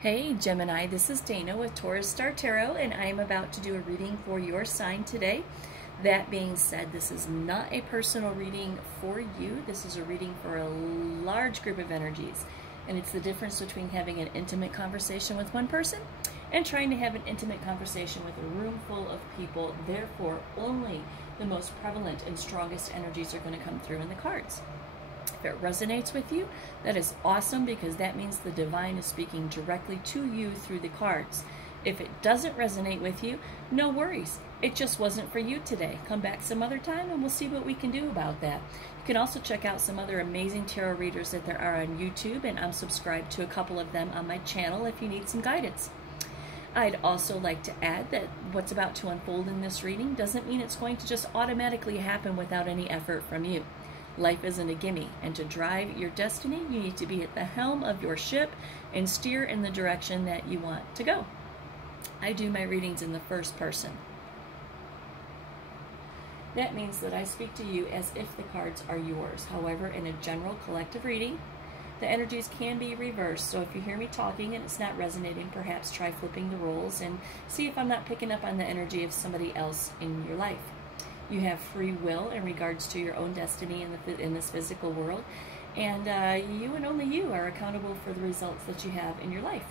Hey Gemini, this is Dana with Taurus Star Tarot, and I am about to do a reading for your sign today. That being said, this is not a personal reading for you. This is a reading for a large group of energies, and it's the difference between having an intimate conversation with one person and trying to have an intimate conversation with a room full of people. Therefore, only the most prevalent and strongest energies are going to come through in the cards. If it resonates with you, that is awesome, because that means the divine is speaking directly to you through the cards. If it doesn't resonate with you, no worries. It just wasn't for you today. Come back some other time and we'll see what we can do about that. You can also check out some other amazing tarot readers that there are on YouTube, and I'm subscribed to a couple of them on my channel if you need some guidance. I'd also like to add that what's about to unfold in this reading doesn't mean it's going to just automatically happen without any effort from you. Life isn't a gimme, and to drive your destiny, you need to be at the helm of your ship and steer in the direction that you want to go. I do my readings in the first person. That means that I speak to you as if the cards are yours. However, in a general collective reading, the energies can be reversed. So if you hear me talking and it's not resonating, perhaps try flipping the roles and see if I'm not picking up on the energy of somebody else in your life. You have free will in regards to your own destiny in this physical world, and you and only you are accountable for the results that you have in your life.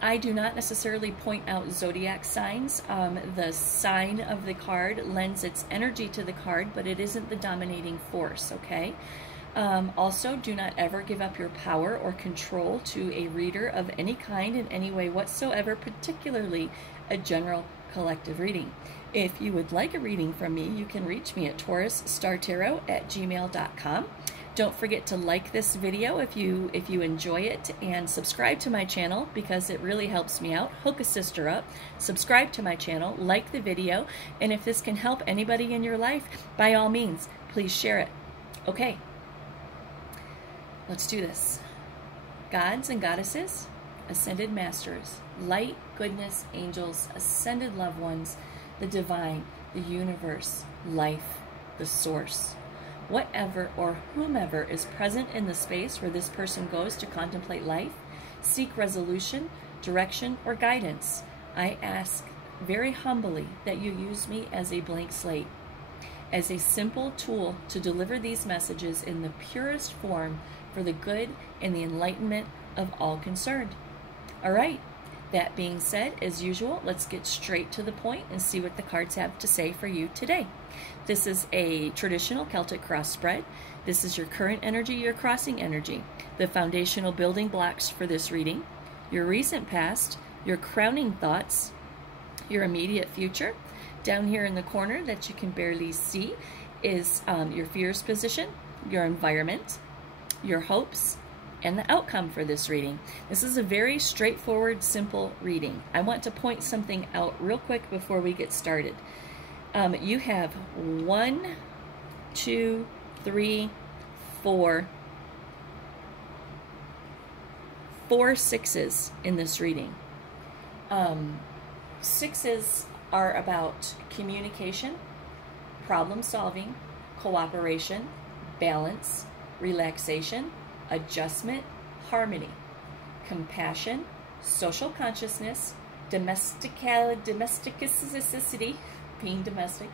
I do not necessarily point out zodiac signs. The sign of the card lends its energy to the card, but it isn't the dominating force, okay? Also, do not ever give up your power or control to a reader of any kind in any way whatsoever, particularly a general collective reading. If you would like a reading from me, you can reach me at taurusstartarot@gmail.com. Don't forget to like this video if you enjoy it, and subscribe to my channel because it really helps me out. Hook a sister up, subscribe to my channel, like the video, and if this can help anybody in your life, by all means, please share it. Okay, let's do this. Gods and goddesses, ascended masters, light, goodness, angels, ascended loved ones, the divine, the universe, life, the source. Whatever or whomever is present in the space where this person goes to contemplate life, seek resolution, direction, or guidance, I ask very humbly that you use me as a blank slate, as a simple tool to deliver these messages in the purest form for the good and the enlightenment of all concerned. All right. That being said, as usual, let's get straight to the point and see what the cards have to say for you today. This is a traditional Celtic cross spread. This is your current energy, your crossing energy, the foundational building blocks for this reading, your recent past, your crowning thoughts, your immediate future. Down here in the corner that you can barely see is your fears position, your environment, your hopes, and the outcome for this reading. This is a very straightforward, simple reading. I want to point something out real quick before we get started. You have 1, 2, 3, 4 sixes in this reading. Sixes are about communication, problem solving, cooperation, balance, relaxation, adjustment, harmony, compassion, social consciousness, domesticity, being domestic,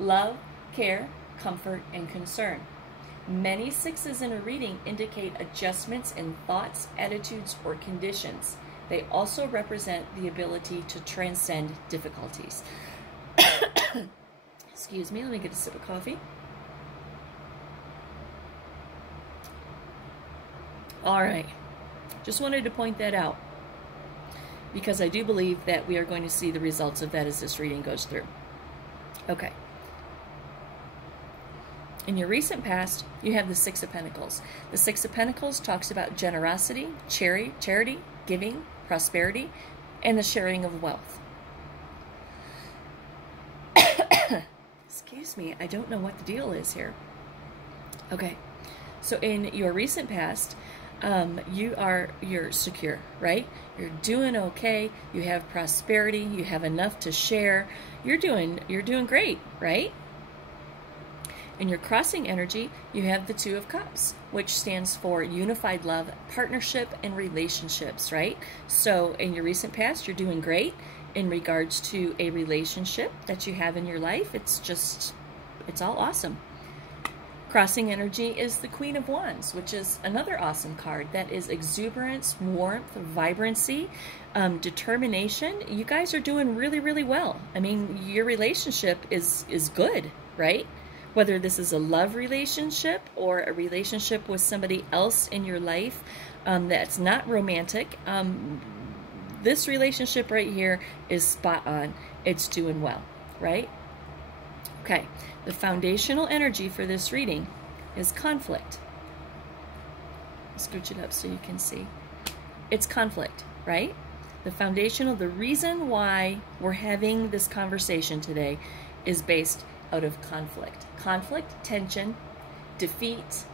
love, care, comfort, and concern. Many sixes in a reading indicate adjustments in thoughts, attitudes, or conditions. They also represent the ability to transcend difficulties. Excuse me, let me get a sip of coffee. All right, just wanted to point that out because I do believe that we are going to see the results of that as this reading goes through. Okay. In your recent past, you have the Six of Pentacles. The Six of Pentacles talks about generosity, charity, giving, prosperity, and the sharing of wealth. Excuse me, I don't know what the deal is here. Okay, so in your recent past, you're secure, right? You're doing okay. You have prosperity. You have enough to share. You're doing great, right? In your crossing energy, you have the Two of Cups, which stands for unified love, partnership, and relationships, right? So in your recent past, you're doing great in regards to a relationship that you have in your life. It's all awesome. Crossing energy is the Queen of Wands, which is another awesome card. That is exuberance, warmth, vibrancy, determination. You guys are doing really, really well. I mean, your relationship is good, right? Whether this is a love relationship or a relationship with somebody else in your life that's not romantic, this relationship right here is spot on. It's doing well, right? Okay, the foundational energy for this reading is conflict. Scooch it up so you can see. It's conflict, right? The reason why we're having this conversation today is based out of conflict. Conflict, tension, defeat,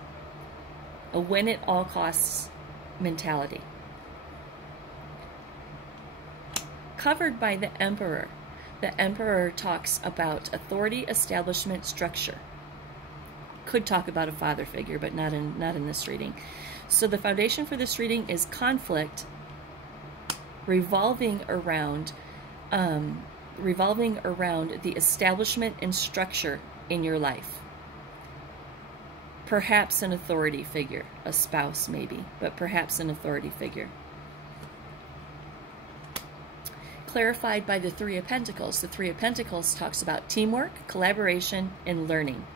a win at all costs mentality. Covered by the Emperor. The Emperor talks about authority, establishment, structure. Could talk about a father figure, but not in this reading. So the foundation for this reading is conflict revolving around the establishment and structure in your life. Perhaps an authority figure, a spouse maybe, but perhaps an authority figure. Clarified by the Three of Pentacles. The Three of Pentacles talks about teamwork, collaboration, and learning.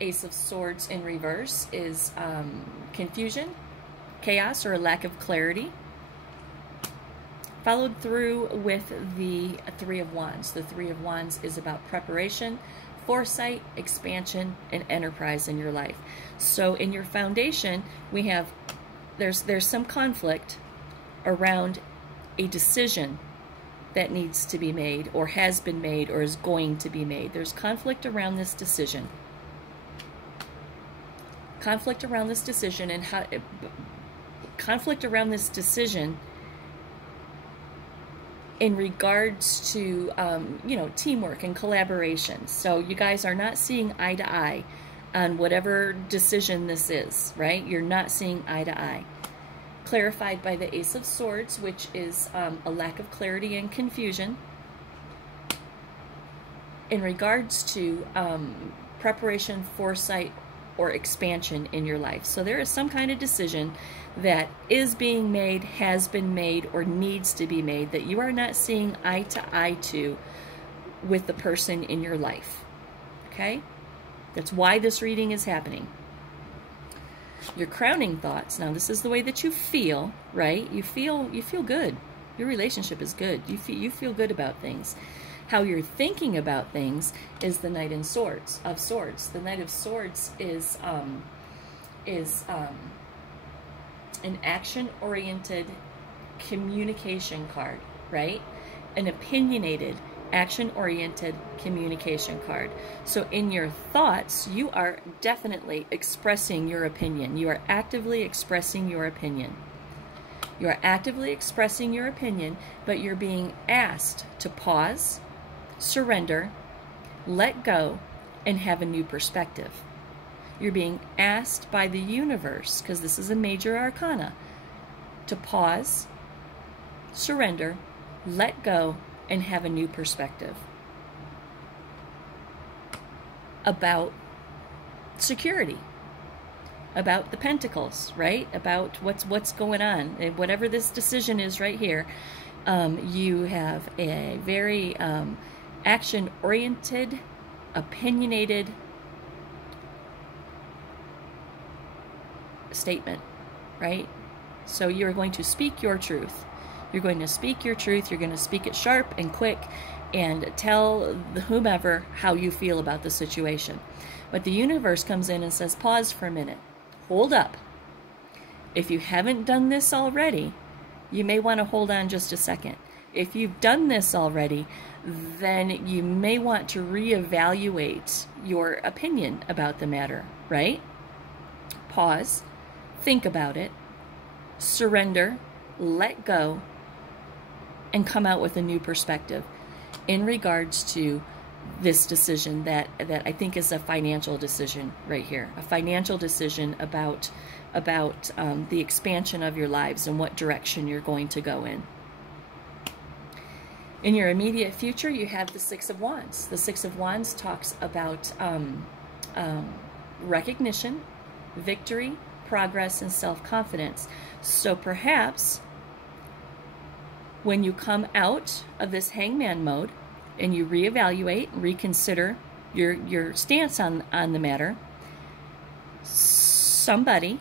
Ace of Swords in reverse is confusion, chaos, or a lack of clarity. Followed through with the Three of Wands. The Three of Wands is about preparation, foresight, expansion, and enterprise in your life. So in your foundation, we have, there's some conflict around a decision that needs to be made, or has been made, or is going to be made. There's conflict around this decision. Conflict around this decision, and conflict around this decision in regards to, teamwork and collaboration. So you guys are not seeing eye to eye on whatever decision this is, right? You're not seeing eye to eye. Clarified by the Ace of Swords, which is a lack of clarity and confusion in regards to preparation, foresight, or expansion in your life. So there is some kind of decision that is being made, has been made, or needs to be made that you are not seeing eye to eye to with the person in your life. Okay? That's why this reading is happening. Your crowning thoughts. Now, this is the way that you feel, right? You feel good. Your relationship is good. You feel good about things. How you're thinking about things is the Knight of Swords. The Knight of Swords is an action-oriented communication card, right? An opinionated, action-oriented communication card. So in your thoughts, you are definitely expressing your opinion. You are actively expressing your opinion. You are actively expressing your opinion, but you're being asked to pause, surrender, let go, and have a new perspective. You're being asked by the universe, because this is a major arcana, to pause, surrender, let go, and have a new perspective about security, about the Pentacles, right? About what's going on, and whatever this decision is right here. You have a very action-oriented, opinionated statement, right? So you're going to speak your truth. You're going to speak your truth. You're going to speak it sharp and quick and tell whomever how you feel about the situation. But the universe comes in and says, pause for a minute. Hold up. If you haven't done this already, you may want to hold on just a second. If you've done this already, then you may want to reevaluate your opinion about the matter, right? Pause, think about it, surrender, let go, and come out with a new perspective in regards to this decision that I think is a financial decision right here, a financial decision about the expansion of your lives and what direction you're going to go in. In your immediate future, you have the Six of Wands. The Six of Wands talks about recognition, victory, progress, and self-confidence. So perhaps when you come out of this hangman mode and you reevaluate, reconsider your stance on the matter, somebody,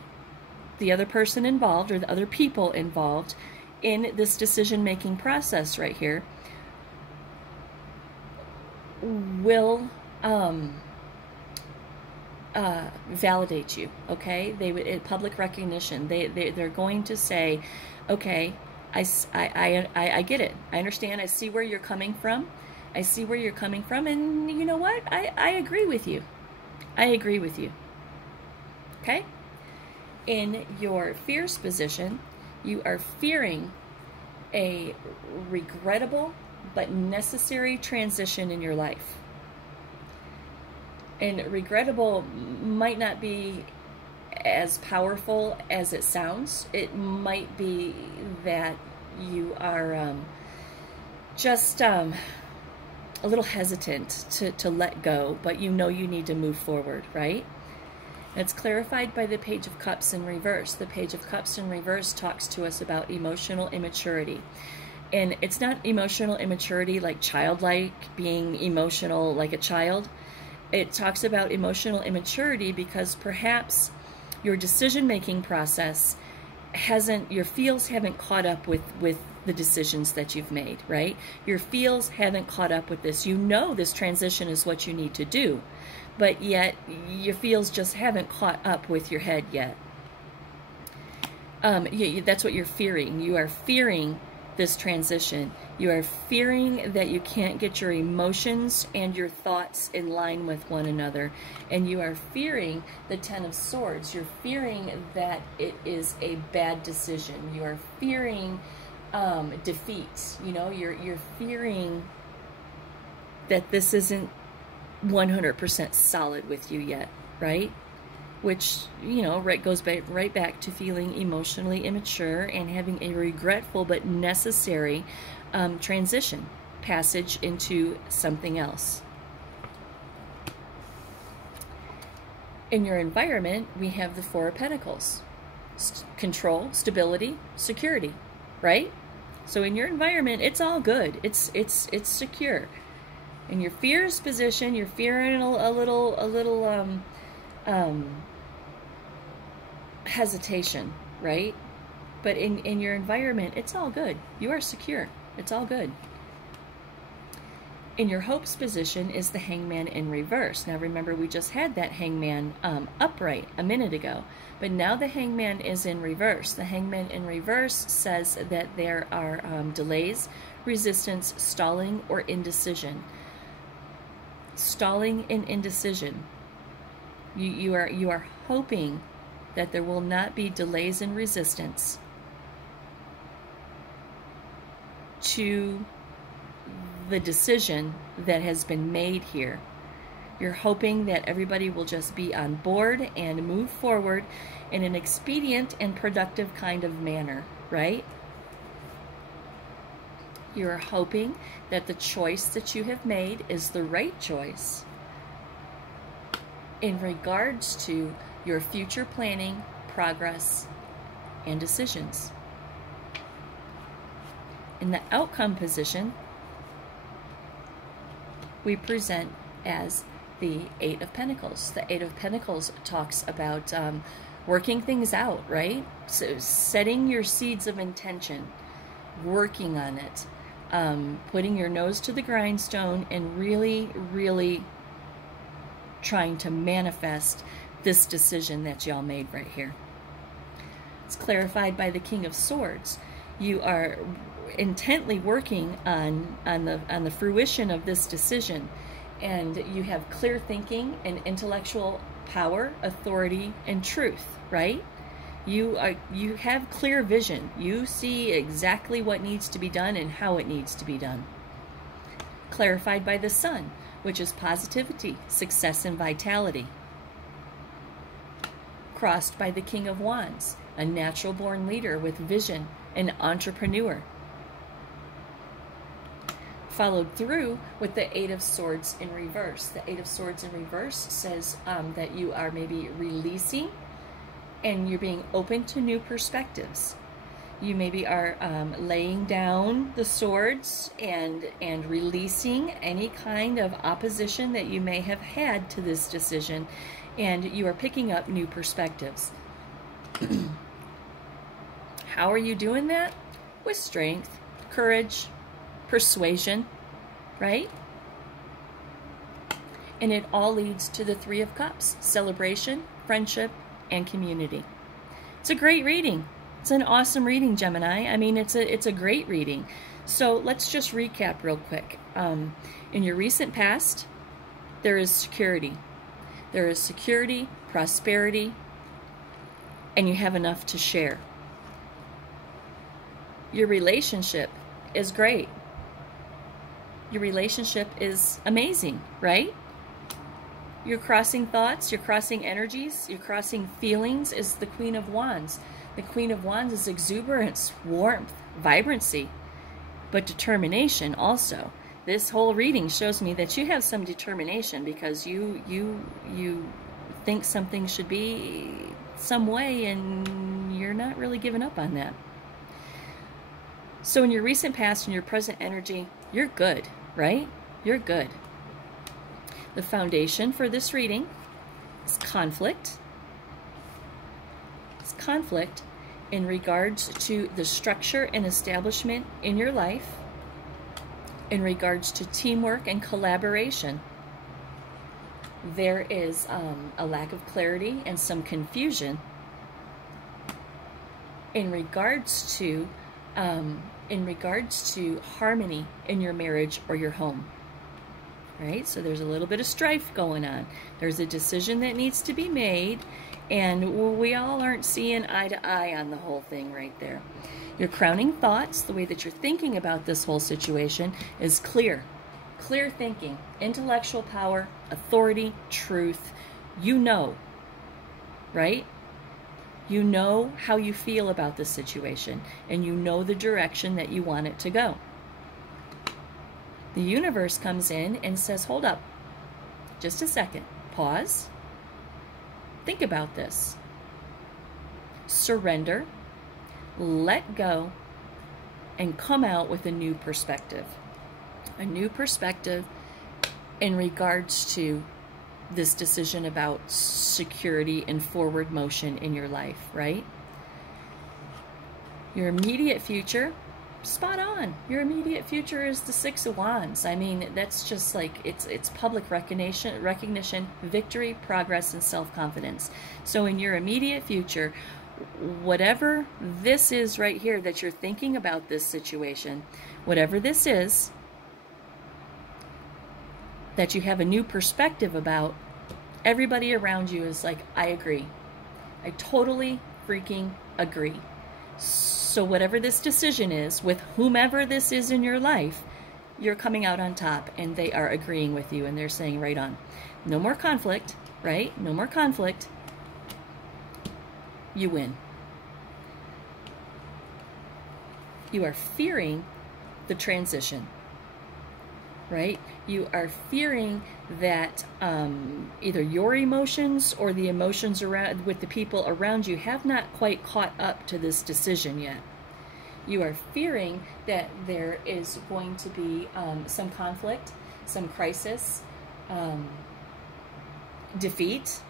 the other person involved or the other people involved in this decision-making process right here will validate you, okay? They would, public recognition. They're going to say, okay, I get it. I understand. I see where you're coming from. I see where you're coming from, and you know what? I agree with you. I agree with you. Okay? In your fears position, you are fearing a regrettable but necessary transition in your life. And regrettable might not be as powerful as it sounds. It might be that you are just a little hesitant to let go, but you know you need to move forward, right? And it's clarified by the Page of Cups in reverse. The Page of Cups in reverse talks to us about emotional immaturity. And it's not emotional immaturity like childlike, being emotional like a child. It talks about emotional immaturity because perhaps your decision-making process your feels haven't caught up with the decisions that you've made, right? Your feels haven't caught up with this. You know this transition is what you need to do, but yet your feels just haven't caught up with your head yet. That's what you're fearing. You are fearing this transition. You are fearing that you can't get your emotions and your thoughts in line with one another. And you are fearing the Ten of Swords. You're fearing that it is a bad decision. You are fearing defeat. You know, you're fearing that this isn't 100% solid with you yet, right? Which, you know, goes right back to feeling emotionally immature and having a regretful but necessary transition, passage into something else. In your environment, we have the Four of Pentacles. Control, stability, security, right? So in your environment, it's all good. It's secure. In your fears position, you're fearing a little hesitation, right? But in your environment, it's all good. You are secure. It's all good. In your hopes position is the Hangman in reverse. Now remember, we just had that Hangman upright a minute ago, but now the Hangman is in reverse. The Hangman in reverse says that there are delays, resistance, stalling, or indecision. Stalling and indecision. You are hoping that there will not be delays and resistance to the decision that has been made here. You're hoping that everybody will just be on board and move forward in an expedient and productive kind of manner, right? You're hoping that the choice that you have made is the right choice in regards to your future planning, progress, and decisions. In the outcome position, we present as the Eight of Pentacles. The Eight of Pentacles talks about working things out, right? So setting your seeds of intention, working on it, putting your nose to the grindstone, and really, really trying to manifest this decision that y'all made right here. It's clarified by the King of Swords. You are intently working on the fruition of this decision, and you have clear thinking and intellectual power, authority, and truth, right? You have clear vision. You see exactly what needs to be done and how it needs to be done. Clarified by the Sun. which is positivity, success, and vitality. Crossed by the King of Wands, a natural-born leader with vision, an entrepreneur. Followed through with the Eight of Swords in reverse. The Eight of Swords in reverse says that you are maybe releasing and you're being open to new perspectives. You maybe are laying down the swords and releasing any kind of opposition that you may have had to this decision, and you are picking up new perspectives. How are you doing that? With strength, courage, persuasion, right? And it all leads to the Three of Cups: celebration, friendship, and community. It's a great reading. It's an awesome reading, Gemini. I mean, it's a great reading. So let's just recap real quick. In your recent past, there is security. There is security, prosperity, and you have enough to share. Your relationship is great. Your relationship is amazing, right? You're crossing thoughts, you're crossing energies, you're crossing feelings. Is the Queen of Wands. The Queen of Wands is exuberance, warmth, vibrancy, but determination also. This whole reading shows me that you have some determination because you think something should be some way and you're not really giving up on that. So in your recent past and your present energy, you're good, right? You're good. The foundation for this reading is conflict. It's conflict in regards to the structure and establishment in your life, in regards to teamwork and collaboration. There is a lack of clarity and some confusion in regards to harmony in your marriage or your home. Right? So there's a little bit of strife going on. There's a decision that needs to be made, and we all aren't seeing eye to eye on the whole thing right there. Your crowning thoughts, the way that you're thinking about this whole situation, is clear. Clear thinking, intellectual power, authority, truth. You know, right? You know how you feel about this situation, and you know the direction that you want it to go. The universe comes in and says, hold up, just a second, pause, think about this, surrender, let go, and come out with a new perspective. A new perspective in regards to this decision about security and forward motion in your life, right? Your immediate future, spot on. Your immediate future is the Six of Wands. I mean, that's just like, it's public recognition, victory, progress, and self-confidence. So in your immediate future, whatever this is right here that you're thinking about this situation, whatever this is that you have a new perspective about, everybody around you is like, I agree. I totally freaking agree. So whatever this decision is, with whomever this is in your life, you're coming out on top, and they are agreeing with you, and they're saying right on. No more conflict, right? No more conflict. You win. You are fearing the transition, right? You are fearing that either your emotions or the emotions around with the people around you have not quite caught up to this decision yet. You are fearing that there is going to be some conflict, some crisis, defeat.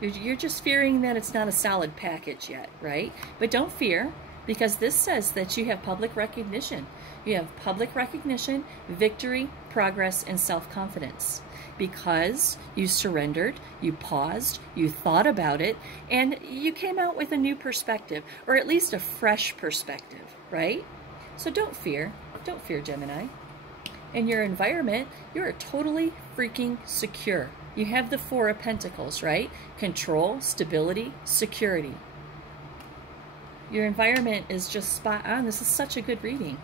You're just fearing that it's not a solid package yet, right? But don't fear, because this says that you have public recognition. You have public recognition, victory, progress, and self-confidence. Because you surrendered, you paused, you thought about it, and you came out with a new perspective, or at least a fresh perspective, right? So don't fear, Gemini. In your environment, you are totally freaking secure. You have the Four of Pentacles, right? Control, stability, security. Your environment is just spot on. This is such a good reading.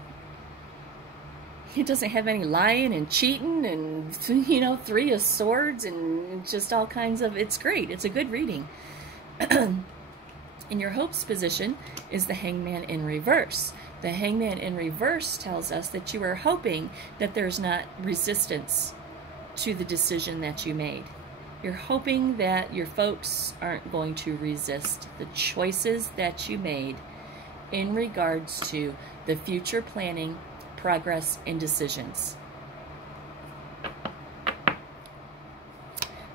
It doesn't have any lying and cheating and, you know, 3 of Swords and just all kinds of, it's great. It's a good reading. In your hopes position is the Hangman in reverse. The Hangman in reverse tells us that you are hoping that there's not resistance to the decision that you made. You're hoping that your folks aren't going to resist the choices that you made in regards to the future planning, progress, and decisions.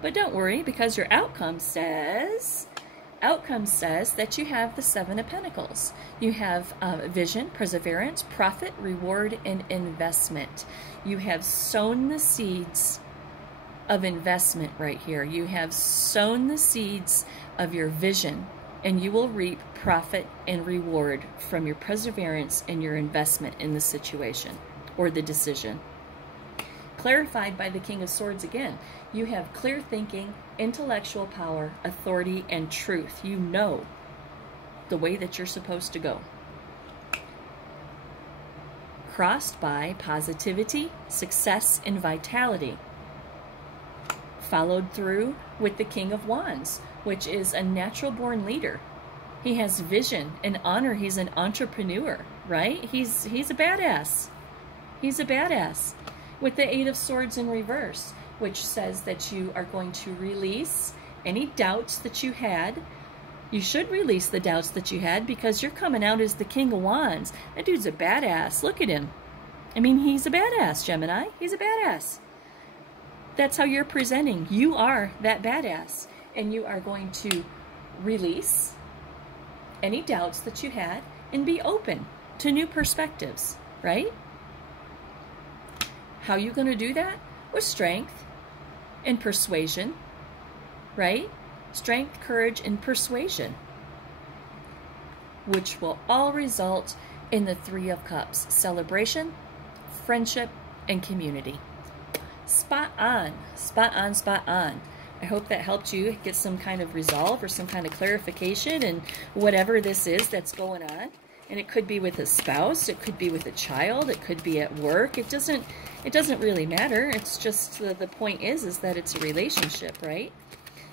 But don't worry, because your outcome says that you have the 7 of Pentacles. You have vision, perseverance, profit, reward, and investment. You have sown the seeds of investment right here. You have sown the seeds of your vision, and you will reap profit and reward from your perseverance and your investment in the situation or the decision. Clarified by the King of Swords again. You have clear thinking, intellectual power, authority, and truth. You know the way that you're supposed to go. Crossed by positivity, success, and vitality. Followed through with the King of Wands, which is a natural-born leader. He has vision and honor. He's an entrepreneur, right? He's a badass. He's a badass. With the 8 of Swords in reverse, which says that you are going to release any doubts that you had. You should release the doubts that you had because you're coming out as the King of Wands. That dude's a badass. Look at him. I mean, he's a badass, Gemini. He's a badass. That's how you're presenting. You are that badass. And you are going to release any doubts that you had and be open to new perspectives, right? How are you going to do that? With strength and persuasion, right? Strength, courage, and persuasion, which will all result in the 3 of Cups. Celebration, friendship, and community. Spot on, spot on, spot on. I hope that helped you get some kind of resolve or some kind of clarification in whatever this is that's going on. And it could be with a spouse, it could be with a child, it could be at work. It doesn't really matter. It's just the point is that it's a relationship, right?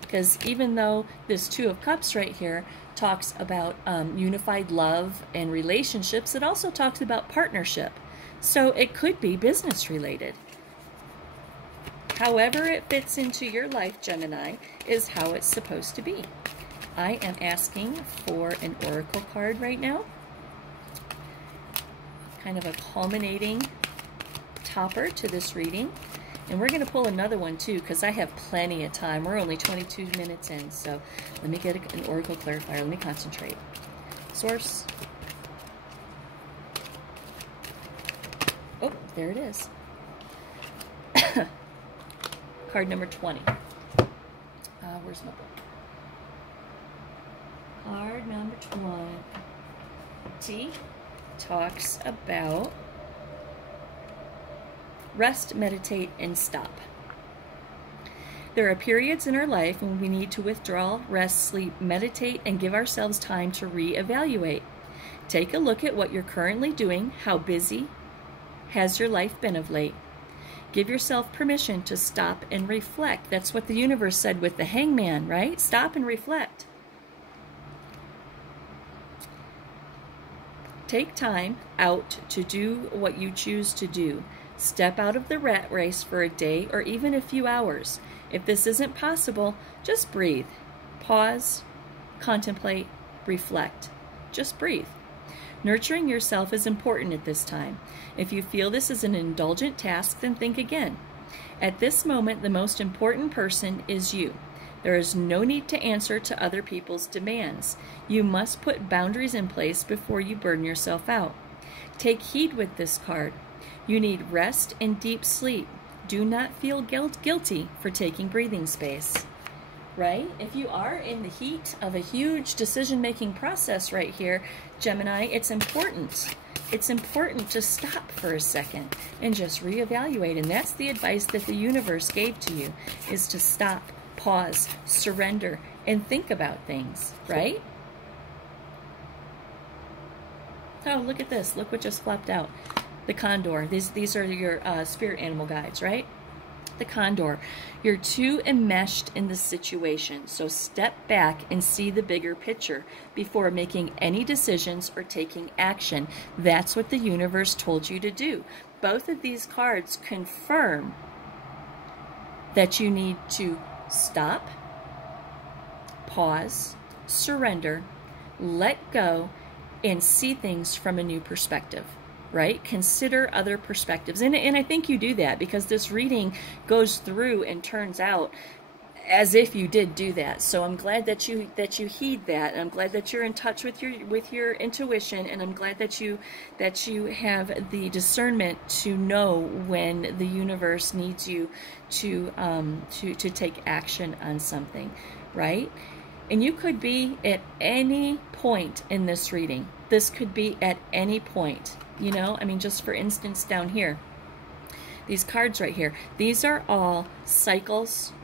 Because even though this 2 of Cups right here talks about unified love and relationships, it also talks about partnership. So it could be business related. However it fits into your life, Gemini, is how it's supposed to be. I am asking for an oracle card right now. Kind of a culminating topper to this reading. And we're going to pull another one too because I have plenty of time. We're only 22 minutes in, so let me get an oracle clarifier. Let me concentrate. Source. Oh, there it is. Card number 20. Where's my book? Card number 20 talks about rest, meditate, and stop. There are periods in our life when we need to withdraw, rest, sleep, meditate, and give ourselves time to reevaluate. Take a look at what you're currently doing. How busy has your life been of late? Give yourself permission to stop and reflect. That's what the universe said with the Hangman, right? Stop and reflect. Take time out to do what you choose to do. Step out of the rat race for a day or even a few hours. If this isn't possible, just breathe. Pause, contemplate, reflect. Just breathe. Nurturing yourself is important at this time. If you feel this is an indulgent task, then think again. At this moment, the most important person is you. There is no need to answer to other people's demands. You must put boundaries in place before you burn yourself out. Take heed with this card. You need rest and deep sleep. Do not feel guilty for taking breathing space. Right? If you are in the heat of a huge decision-making process right here, Gemini, it's important. It's important to stop for a second and just reevaluate. And that's the advice that the universe gave to you, is to stop, pause, surrender, and think about things, right? Oh, look at this. Look what just flopped out. The condor. These are your spirit animal guides, right? The condor. You're too enmeshed in the situation, so step back and see the bigger picture before making any decisions or taking action. That's what the universe told you to do. Both of these cards confirm that you need to stop, pause, surrender, let go, and see things from a new perspective. Right? Consider other perspectives. And I think you do that because this reading goes through and turns out as if you did do that. So I'm glad that you heed that. And I'm glad that you're in touch with your intuition, and I'm glad that you have the discernment to know when the universe needs you to take action on something, right? And you could be at any point in this reading. This could be at any point. You know, I mean, just for instance, down here, these cards right here, these are all cycles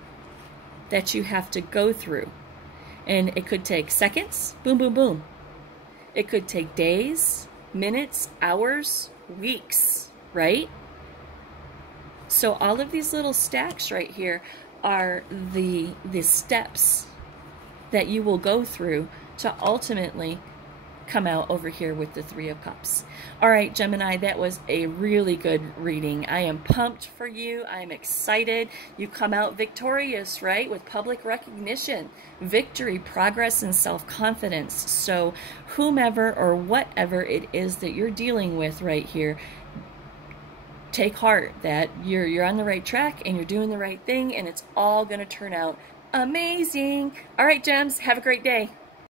that you have to go through. And it could take seconds, boom, boom, boom. It could take days, minutes, hours, weeks, right? So all of these little stacks right here are the steps that you will go through to ultimately come out over here with the Three of Cups. All right, Gemini, that was a really good reading. I am pumped for you. I'm excited. You come out victorious, right? With public recognition, victory, progress, and self-confidence. So whomever or whatever it is that you're dealing with right here, take heart that you're on the right track and you're doing the right thing, and it's all going to turn out amazing. All right, Gems, have a great day.